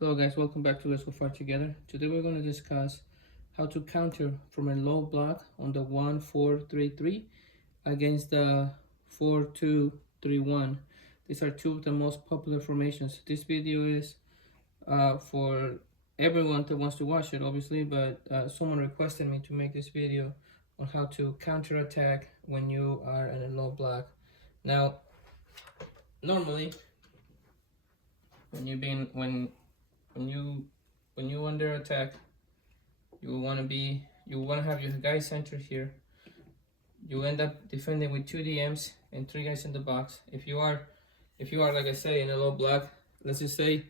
Hello guys, welcome back to Let's Go Far Together. Today we're going to discuss how to counter from a low block on the 1-4-3-3 against the 4-2-3-1. These are two of the most popular formations. This video is for everyone that wants to watch it, obviously, but someone requested me to make this video on how to counter attack when you are in a low block. Now, normally, when you under attack, you want to have your guys centered here. You end up defending with 2 DMs and 3 guys in the box. If you are like I say in a low block, let's just say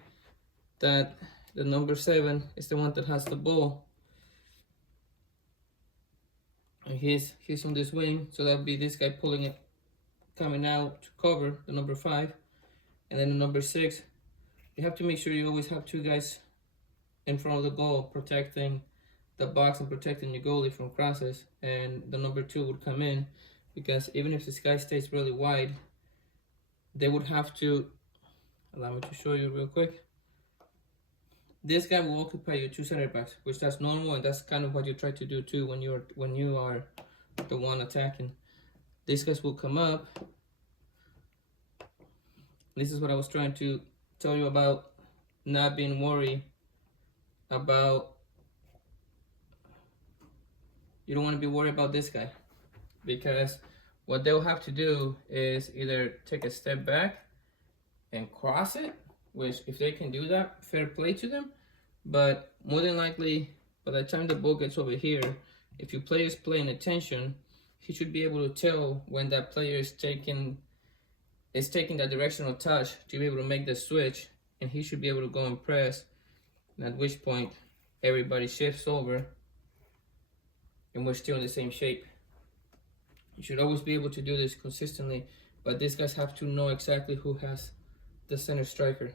that the number 7 is the one that has the ball, and he's on this wing, so that'll be this guy pulling it, coming out to cover the number 5, and then the number 6. You have to make sure you always have 2 guys in front of the goal protecting the box and protecting your goalie from crosses, and the number 2 would come in, because even if this guy stays really wide, they would have to, allow me to show you real quick, this guy will occupy your 2 center backs, which that's normal, and that's kind of what you try to do too when you are the one attacking. These guys will come up. This is what I was trying to tell you about, not being worried about, you don't want to be worried about this guy, because what they'll have to do is either take a step back and cross it, which if they can do that, fair play to them, but more than likely by the time the ball gets over here, if your player is paying attention, he should be able to tell when that player is taking that directional touch to be able to make the switch, and he should be able to go and press, at which point everybody shifts over and we're still in the same shape. You should always be able to do this consistently, but these guys have to know exactly who has the center striker.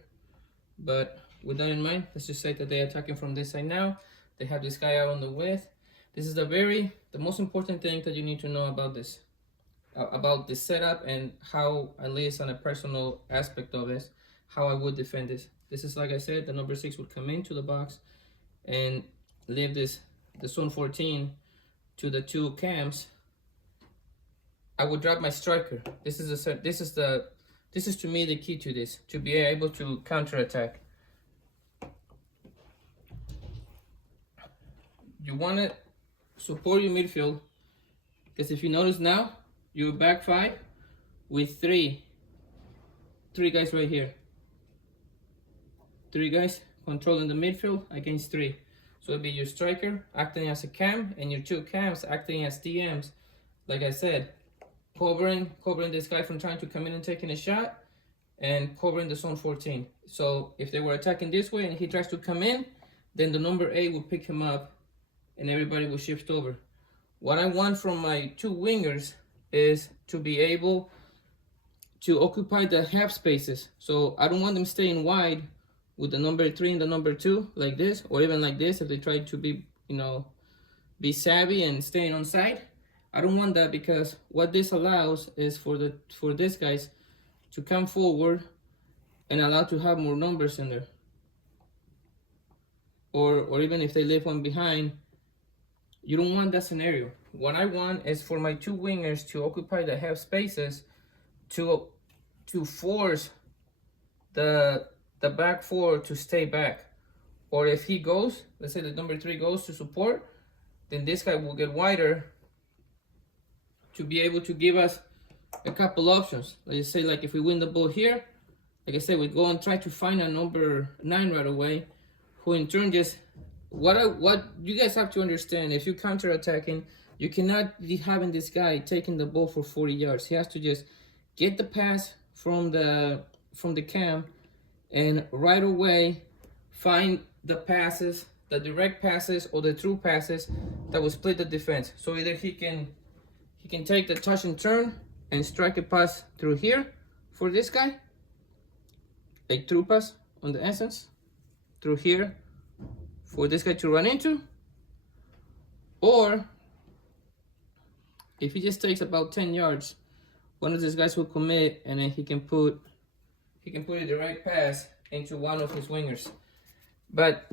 But with that in mind, let's just say that they're attacking from this side now. They have this guy out on the width. This is the most important thing that you need to know about this setup, and how, at least on a personal aspect of this, how I would defend this. This is, like I said, the number 6 would come into the box and leave the zone 14 to the 2 cams. I would drop my striker. This is to me the key to this, to be able to counter attack. You want to support your midfield, because if you notice now, you're back 5 with three guys right here. 3 guys controlling the midfield against 3. So it'll be your striker acting as a cam, and your 2 cams acting as DMs. Like I said, covering this guy from trying to come in and taking a shot, and covering the zone 14. So if they were attacking this way and he tries to come in, then the number 8 will pick him up and everybody will shift over. What I want from my 2 wingers is to be able to occupy the half spaces. So I don't want them staying wide with the number 3 and the number 2 like this, or even like this if they try to be savvy and staying on side. I don't want that, because what this allows is for these guys to come forward and allow to have more numbers in there. Or even if they leave one behind, you don't want that scenario. What I want is for my 2 wingers to occupy the half spaces, to force the back 4 to stay back. Or if he goes, let's say the number 3 goes to support, then this guy will get wider to be able to give us a couple options. Let's say, like, if we win the ball here, like I said, we go and try to find a number 9 right away, who in turn just, what you guys have to understand, if you're counter-attacking, you cannot be having this guy taking the ball for 40 yards. He has to just get the pass from the cam, and right away find the passes, the direct passes or the through passes that will split the defense. So either he can take the touch and turn and strike a pass through here for this guy, a through pass on the essence through here for this guy to run into, or if he just takes about 10 yards, one of these guys will commit, and then he can put a direct pass into one of his wingers. But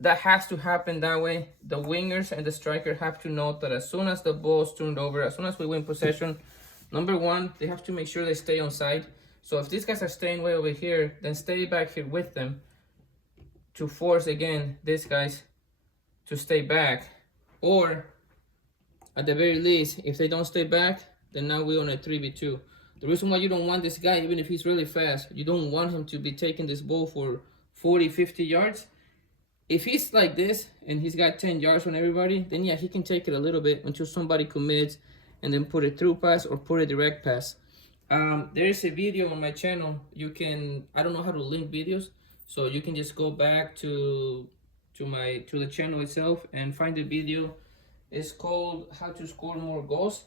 that has to happen that way. The wingers and the striker have to know that as soon as the ball's turned over, as soon as we win possession, number one, they have to make sure they stay on side. So if these guys are staying way over here, then stay back here with them to force, again, these guys to stay back. Or, at the very least, if they don't stay back, then now we're on a 3v2. The reason why you don't want this guy, even if he's really fast, you don't want him to be taking this ball for 40, 50 yards. If he's like this and he's got 10 yards on everybody, then yeah, he can take it a little bit until somebody commits and then put a through pass or put a direct pass. There is a video on my channel. You can, I don't know how to link videos, so you can just go back to the channel itself and find the video. It's called How to Score More Goals.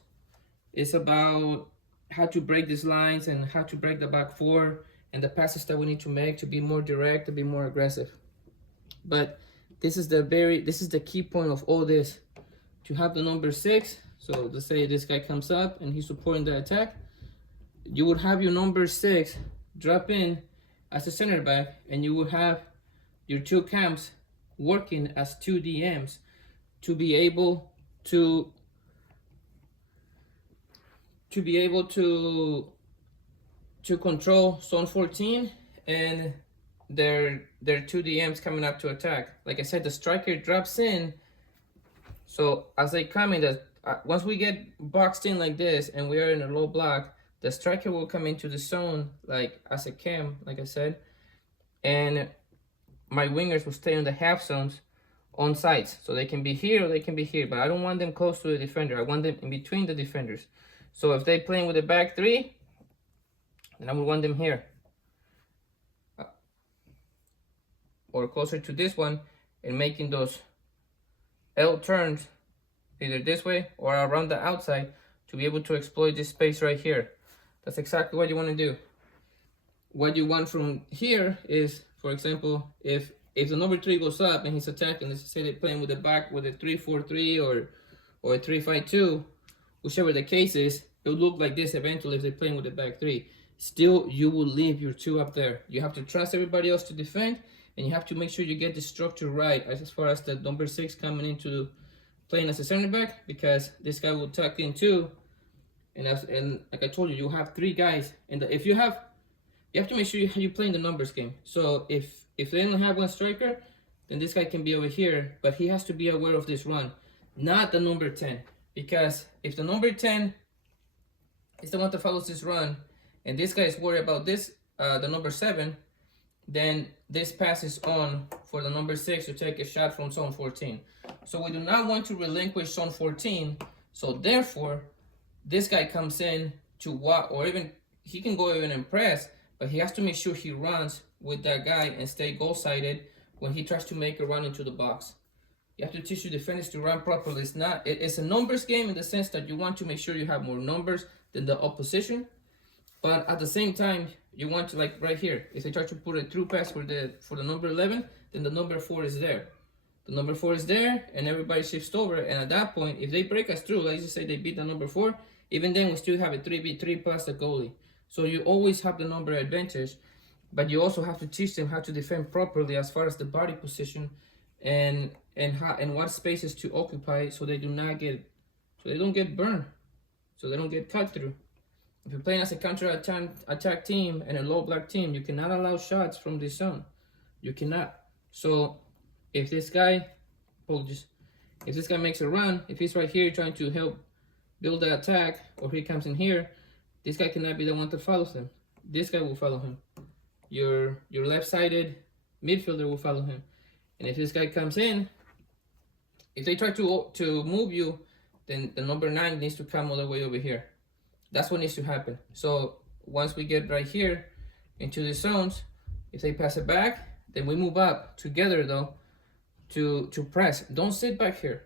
It's about how to break these lines and how to break the back four and the passes that we need to make to be more direct, to be more aggressive. But this is the key point of all this. To have the number 6, so let's say this guy comes up and he's supporting the attack, you would have your number 6 drop in as a center back, and you would have your 2 camps working as 2 DMs to be able to control zone 14 and their 2 DMs coming up to attack. Like I said, the striker drops in, so as they come in, once we get boxed in like this and we are in a low block, the striker will come into the zone like as a cam, like I said, and my wingers will stay on the half zones on sides, so they can be here or they can be here, but I don't want them close to the defender. I want them in between the defenders. So if they're playing with a back 3, then I would want them here or closer to this one, and making those L turns either this way or around the outside to be able to exploit this space right here. That's exactly what you want to do. What you want from here is, for example, if the number 3 goes up and he's attacking, let's say they're playing with the back with a 3-4-3 or a 3-5-2, whichever the case is, it'll look like this eventually if they're playing with the back 3. Still, you will leave your 2 up there. You have to trust everybody else to defend, and you have to make sure you get the structure right as far as the number 6 coming into playing as a center back, because this guy will tuck in too. And like I told you, you have 3 guys, and if you have to make sure you play in the numbers game. So if they only have 1 striker, then this guy can be over here, but he has to be aware of this run, not the number 10. Because if the number 10 is the one that follows this run, and this guy is worried about this, the number 7, then this pass is on for the number 6 to take a shot from zone 14. So we do not want to relinquish zone 14. So therefore, this guy comes in to walk, or even he can go even and press, but he has to make sure he runs with that guy and stay goal-sided when he tries to make a run into the box. You have to teach your defenders to run properly. It's a numbers game in the sense that you want to make sure you have more numbers than the opposition. But at the same time, you want to, like right here, if they try to put a through pass for the number 11, then the number 4 is there. The number 4 is there, and everybody shifts over. And at that point, if they break us through, let's just say they beat the number 4, even then we still have a 3v3 plus the goalie. So you always have the number advantage, but you also have to teach them how to defend properly as far as the body position and what spaces to occupy, so they don't get burned, so they don't get cut through. If you're playing as a counter-attack team and a low-block team, you cannot allow shots from this zone. You cannot. So if this guy makes a run, if he's right here trying to help build the attack, or he comes in here, this guy cannot be the one that follows him. This guy will follow him. Your left-sided midfielder will follow him. And if this guy comes in, if they try to move you, then the number 9 needs to come all the way over here. That's what needs to happen. So once we get right here into the zones, if they pass it back, then we move up together though to press. Don't sit back here.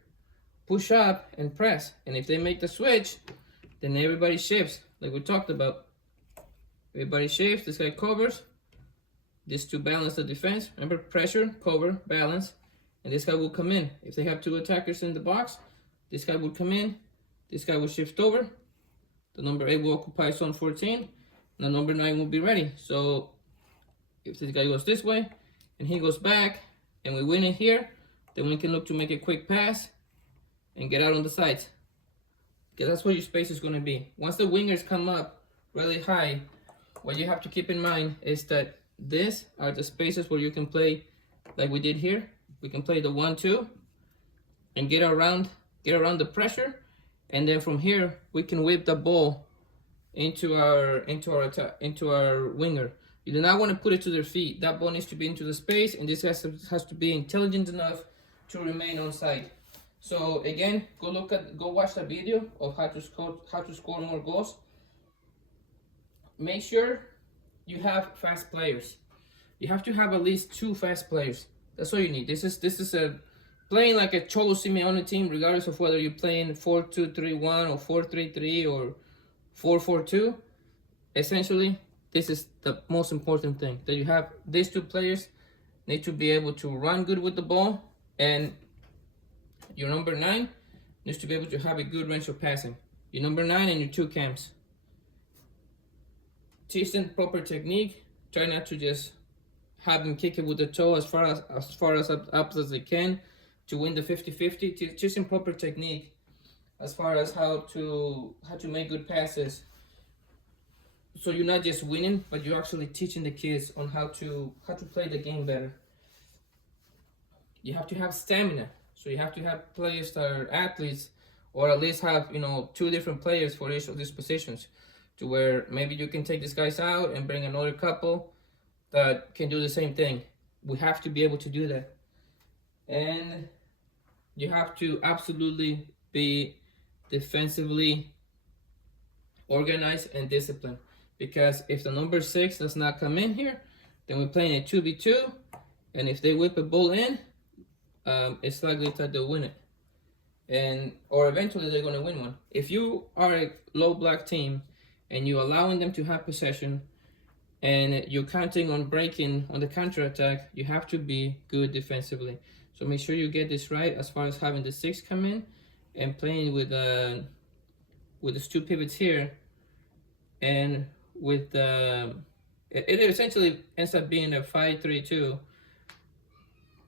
Push up and press. And if they make the switch, then everybody shifts, like we talked about. Everybody shifts. This guy covers. This to balance the defense. Remember, pressure, cover, balance. And this guy will come in. If they have 2 attackers in the box, this guy will come in. This guy will shift over. The number 8 will occupy zone 14. And the number 9 will be ready. So if this guy goes this way and he goes back and we win it here, then we can look to make a quick pass and get out on the sides. Because that's what your space is going to be. Once the wingers come up really high, what you have to keep in mind is that these are the spaces where you can play like we did here. We can play the 1-2 and get around the pressure, and then from here we can whip the ball into our winger. You do not want to put it to their feet. That ball needs to be into the space, and this has to be intelligent enough to remain on side. So again, go watch the video of how to score more goals. Make sure you have fast players. You have to have at least 2 fast players. That's all you need. This is a playing like a Cholo Simeone team, regardless of whether you're playing 4-2-3-1 or 4-3-3 or 4-4-2. Essentially, this is the most important thing, that you have these 2 players need to be able to run good with the ball, and your number 9 needs to be able to have a good range of passing. Your number 9 and your 2 cams. Teach them proper technique. Try not to just have them kick it with the toe as far as up as they can to win the 50-50. Teach them proper technique as far as how to make good passes. So you're not just winning, but you're actually teaching the kids on how to play the game better. You have to have stamina. So you have to have players that are athletes, or at least have 2 different players for each of these positions, to where maybe you can take these guys out and bring another couple that can do the same thing. We have to be able to do that. And you have to absolutely be defensively organized and disciplined, because if the number 6 does not come in here, then we're playing a 2v2, and if they whip a ball in, it's likely that they'll win it, or eventually they're going to win one. If you are a low block team and you're allowing them to have possession and you're counting on breaking on the counter attack, you have to be good defensively. So make sure you get this right as far as having the 6 come in and playing with these 2 pivots here, and with it essentially ends up being a 5-3-2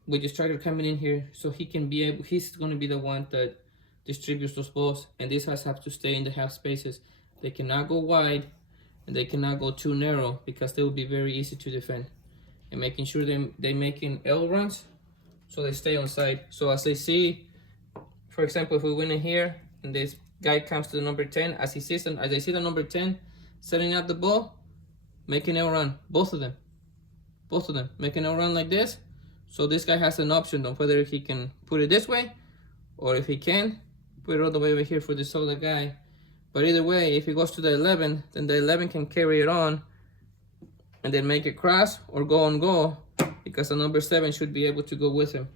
with your striker coming in here, so he's going to be the one that distributes those balls, and these guys have to stay in the half spaces. They cannot go wide and they cannot go too narrow, because they will be very easy to defend. And making sure they're making L runs so they stay on side. So as they see, for example, if we win it here and this guy comes to the number 10, as they see the number 10 setting up the ball, make an L run, both of them make an L run like this. So this guy has an option of whether he can put it this way, or if he can, put it all the way over here for this other guy. But either way, if he goes to the 11, then the 11 can carry it on and then make it cross or go on goal, because the number 7 should be able to go with him.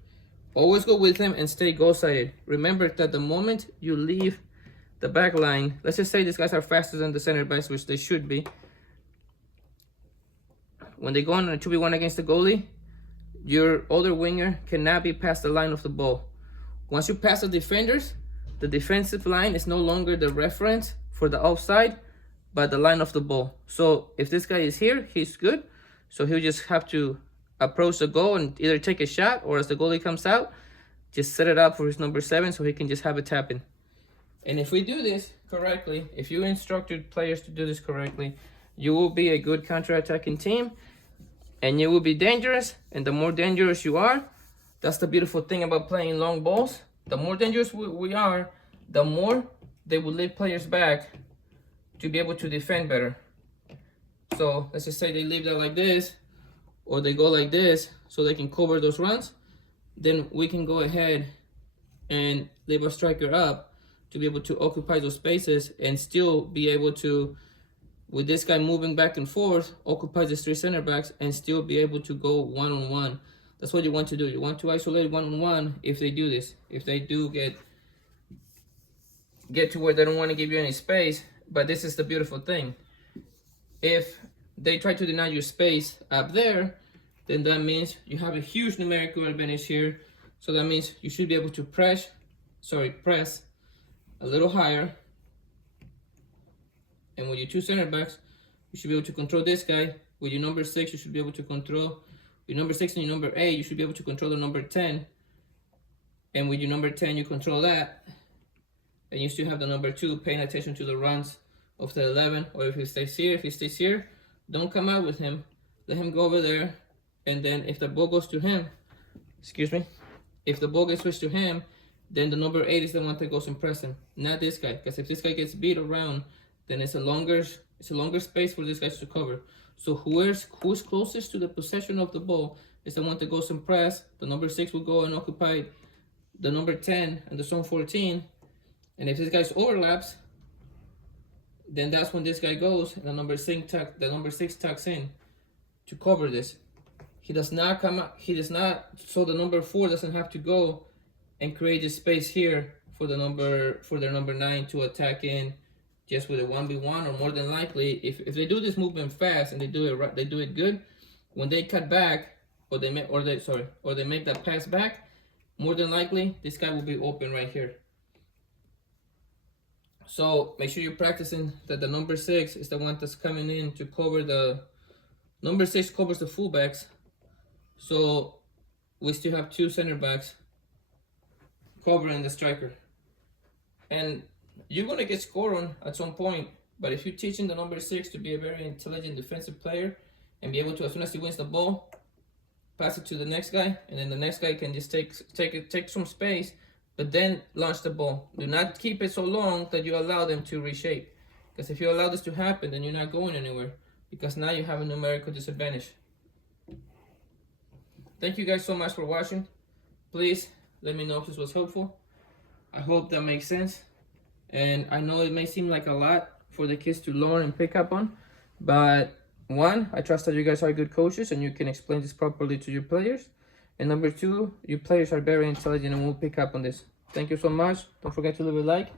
Always go with him and stay goal-sided. Remember that the moment you leave the back line, let's just say these guys are faster than the center backs, which they should be. When they go on a 2v1 against the goalie, your other winger cannot be past the line of the ball. Once you pass the defenders, the defensive line is no longer the reference for the offside, but the line of the ball. So if this guy is here, he's good. So he'll just have to approach the goal and either take a shot, or as the goalie comes out, just set it up for his number 7 so he can just have it tap in. And if we do this correctly, if you instructed players to do this correctly, you will be a good counter-attacking team, and you will be dangerous. And the more dangerous you are, that's the beautiful thing about playing long balls. The more dangerous we are, the more they will lead players back to be able to defend better. So let's just say they leave that like this, or they go like this so they can cover those runs. Then we can go ahead and leave a striker up to be able to occupy those spaces and still be able to, with this guy moving back and forth, occupy these 3 center backs and still be able to go one-on-one. That's what you want to do. You want to isolate one-on-one if they do this. If they do get to where they don't want to give you any space. But this is the beautiful thing. If they try to deny you space up there, then that means you have a huge numerical advantage here. So that means you should be able to press a little higher. And with your 2 center backs, you should be able to control this guy. With your number 6, you should be able to control your number 6 and your number 8, you should be able to control the number 10. And with your number 10, you control that. And you still have the number 2 paying attention to the runs of the 11. Or if he stays here, don't come out with him. Let him go over there. And then if the ball goes to him, if the ball gets switched to him, then the number 8 is the one that goes and press him, not this guy. Because if this guy gets beat around, then it's a longer space for these guys to cover. So who's closest to the possession of the ball is the one that goes and press. The number 6 will go and occupy the number 10 and the zone 14. And if this guy overlaps, then that's when this guy goes and the number 6 tucks in to cover this. He does not come out, so the number 4 doesn't have to go and create this space here for their number 9 to attack in just with a 1v1, or more than likely, if they do this movement fast and they do it right, they do it good, when they cut back, or they make that pass back, more than likely this guy will be open right here. So make sure you're practicing that the number 6 is the one that's coming in to cover the number 6 covers the fullbacks. So we still have 2 center backs covering the striker. And you're gonna get scored on at some point, but if you're teaching the number 6 to be a very intelligent defensive player and be able to, as soon as he wins the ball, pass it to the next guy, and then the next guy can just take some space, but then launch the ball. Do not keep it so long that you allow them to reshape. Because if you allow this to happen, then you're not going anywhere, because now you have a numerical disadvantage. Thank you guys so much for watching. Please let me know if this was helpful. I hope that makes sense. And I know it may seem like a lot for the kids to learn and pick up on, but one, I trust that you guys are good coaches and you can explain this properly to your players. And number 2, your players are very intelligent and will pick up on this. Thank you so much. Don't forget to leave a like